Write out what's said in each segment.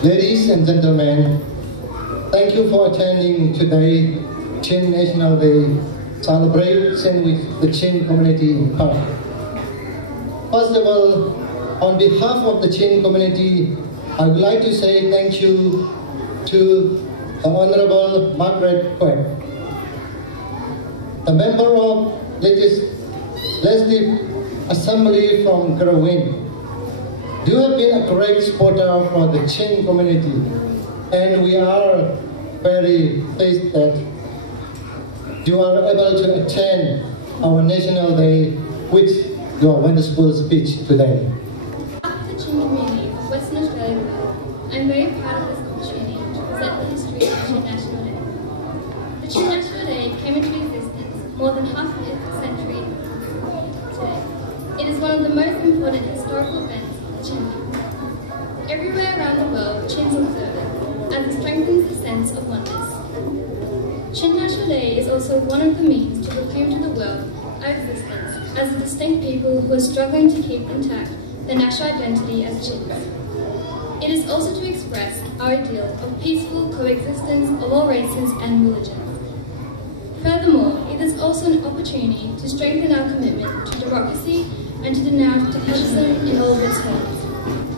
Ladies and gentlemen, thank you for attending today Chin National Day celebration with the Chin community in Perth. First of all, on behalf of the Chin community, I would like to say thank you to the Honorable Margaret Quek, the member of Legislative Assembly from Grawin. You have been a great supporter for the Chin community, and we are very pleased that you are able to attend our National Day with your wonderful speech today. The Chin community of Western Australia, I'm very proud of this opportunity to present the history of Chin National Day. The Chin National Day came into existence more than half a century today. It is one of the most important historical events of the Chin people. Everywhere around the world, Chins observe it, as it strengthens the sense of oneness. Chin National Day is also one of the means to proclaim to the world our existence as a distinct people who are struggling to keep intact their national identity as Chins. It is also to express our ideal of peaceful coexistence of all races and religions. Furthermore, it is also an opportunity to strengthen our commitment to democracy and to denounce dictatorship in all of its forms.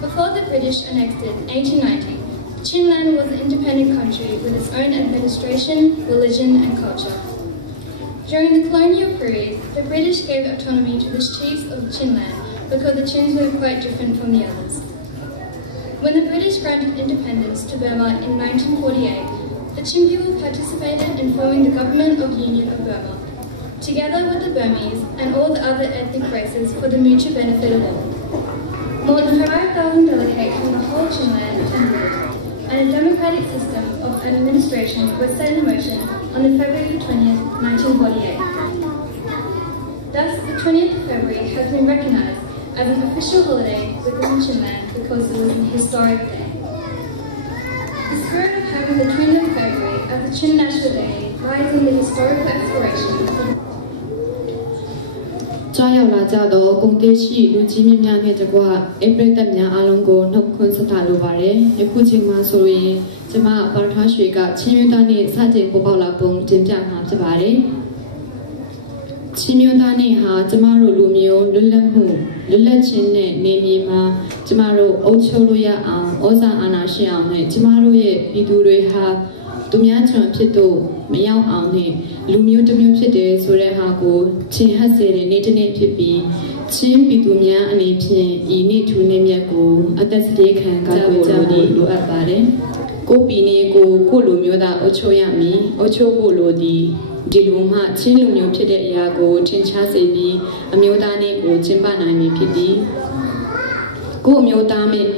Before the British annexed it in 1890, Chinland was an independent country with its own administration, religion and culture. During the colonial period, the British gave autonomy to the chiefs of Chinland because the Chins were quite different from the others. When the British granted independence to Burma in 1948, the Chin people participated in forming the Government of Union of Burma, together with the Burmese and all the other ethnic races for the mutual benefit of all. More than 5,000 delegates from the whole Chinland attended, and a democratic system of administration was set in motion on the February 20th, 1948. Thus, the 20th of February has been recognised as an official holiday within Chinland because it was an historic day. The spirit of having the 20th of February as the Chin National Day lies in the historical aspiration of ကြားရောက်လာကြသောဂုဏ်သိရှိလူကြီးမြတ်များနဲ့တကွဧပြီသက်များအားလုံးကိုနှုတ်ခွန်းဆက်သလိုပါတယ်။ယခုချိန်မှာဆိုရင်ကျမပါရထားရွှေကချင်းမျိုးသားနေ့စတင်ပေါ်ပေါက်လာပုံတင်ပြမှာဖြစ်ပါတယ်။ချင်းမျိုးသားနေ့ဟာကျမတို့လူမျိုးလွတ်လပ်မှုလွတ်လပ်ခြင်းနဲ့နေမြေမှာကျမတို့အုပ်ချုပ်လို့ရအောင်ဩဇာအာဏာရှိအောင်နဲ့ကျမတို့ရဲ့ပြည်သူတွေဟာသူများကျွန်ဖြစ်တို့မရောက်အောင်နဲ့လူမျိုးတစ်မျိုးဖြစ်တယ်ဆိုတဲ့ဟာကိုချင်းဟတ်စေတဲ့နေ့တစ်နေ့ဖြစ်ပြီးချင်းပြည်သူများအနေဖြင့်ဤနေ့ထူးနေ့မြတ်ကိုအသက်စတေးခံကာကွယ်ကြဖို့လိုအပ်ပါတယ်။ကိုပြည်နယ်ကိုလူမျိုးသားအုပ်ချုပ်ရမည်အုပ်ချုပ်ဖို့လိုသည်ဒီလိုမှချင်းလူမျိုးဖြစ်တဲ့အရာကိုထင်ရှားစေပြီးအမျိုးသားနေ့ကိုကျင်းပနိုင်မည်ဖြစ်သည်။ကိုအမျိုးသားမင်း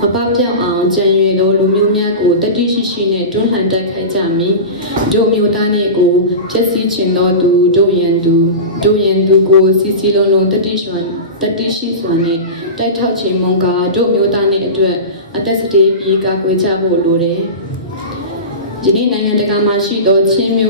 မပပြောက်အောင်ကြံရွယ်သောလူမျိုးများကိုတတိရှိရှိနဲ့တွန်းလှန်တိုက်ခိုက်ကြမည်တို့မျိုးသားနှင့်ကိုဖျက်ဆီးခြင်းသောသူတို့ရန်သူကိုစီစီလုံးလုံးတတိရှိစွာနဲ့တိုက်ထောက်ခြင်းမုံကာတို့မျိုးသားနှင့်အတွက်အသက်စတေးပြီးကာကွယ်ကြဖို့လိုတယ်ယနေ့နိုင်ငံတကာမှာရှိသောချင်းလူ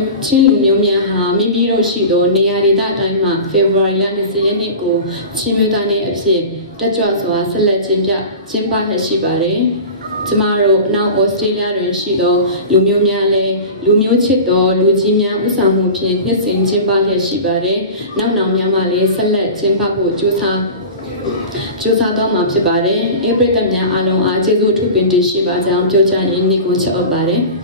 မျိုးများဟာမိမိတို့ရှိသောနေရာဒေသအတိုင်းမှာဖေဖော်ဝါရီလ20ရက်နေ့ကိုချင်းမျိုးသားနေ့အဖြစ်တက်ကြွစွာဆက်လက်ကျင်းပလျက်ရှိပါတယ်။ကျမတို့နောက်ဩစတြေးလျတွင်ရှိသောလူမျိုးများလည်းလူမျိုးချစ်သောလူကြီးများဥဆောင်မှုဖြင့်နှစ်စဉ်ကျင်းပလျက်ရှိပါတယ်။နောက်များမှလည်းဆက်လက်ကျင်းပဖို့ကြိုးစားတော့မှာဖြစ်ပါတယ်။ဧပြီသက်များအားလုံးအားကျေးဇူးအထူးပင်တင်ရှိပါကြောင်းပြောကြားရင်းနေ့ကိုချက်အပ်ပါတယ်။